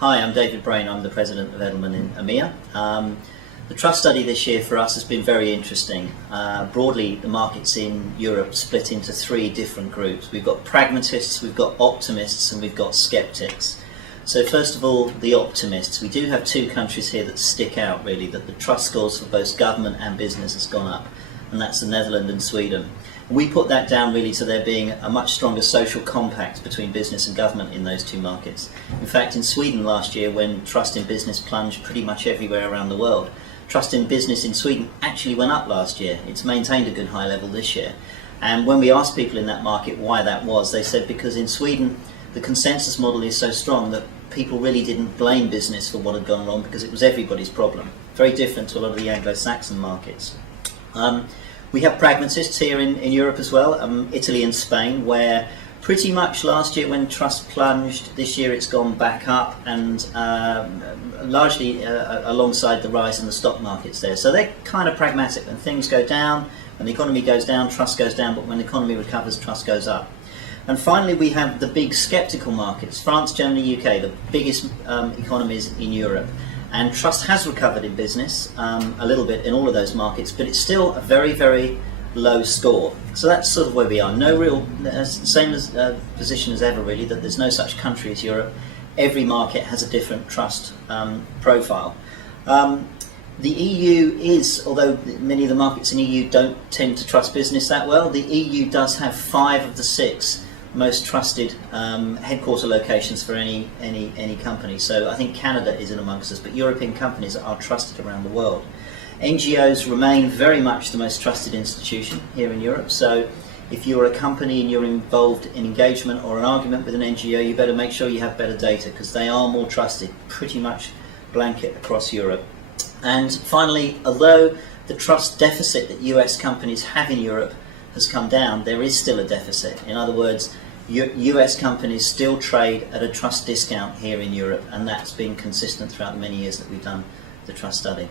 Hi, I'm David Brain. I'm the President of Edelman in EMEA. The trust study this year for us has been very interesting. Broadly, the markets in Europe split into three different groups. We've got pragmatists, we've got optimists, and we've got skeptics. So first of all, the optimists. We do have two countries here that stick out really, that the trust scores for both government and business has gone up, and that's the Netherlands and Sweden. We put that down really to there being a much stronger social compact between business and government in those two markets. In fact, in Sweden last year, when trust in business plunged pretty much everywhere around the world, trust in business in Sweden actually went up last year. It's maintained a good high level this year. And when we asked people in that market why that was, they said because in Sweden the consensus model is so strong that people really didn't blame business for what had gone wrong because it was everybody's problem. Very different to a lot of the Anglo-Saxon markets. We have pragmatists here in Europe as well, Italy and Spain, where pretty much last year when trust plunged, this year it's gone back up, and largely alongside the rise in the stock markets there. So they're kind of pragmatic. When things go down, when the economy goes down, trust goes down, but when the economy recovers, trust goes up. And finally we have the big sceptical markets, France, Germany, UK, the biggest economies in Europe. And trust has recovered in business a little bit in all of those markets, but it's still a very, very low score. So that's sort of where we are. No real, same as position as ever really, that there's no such country as Europe. Every market has a different trust profile. The EU is, although many of the markets in the EU don't tend to trust business that well, the EU does have 5 of the 6 most trusted headquarter locations for any company. So I think Canada is in amongst us, but European companies are trusted around the world. NGOs remain very much the most trusted institution here in Europe. So if you're a company and you're involved in engagement or an argument with an NGO, you better make sure you have better data because they are more trusted, pretty much blanket across Europe. And finally, although the trust deficit that US companies have in Europe has come down, there is still a deficit. In other words, US companies still trade at a trust discount here in Europe, and that's been consistent throughout the many years that we've done the trust study.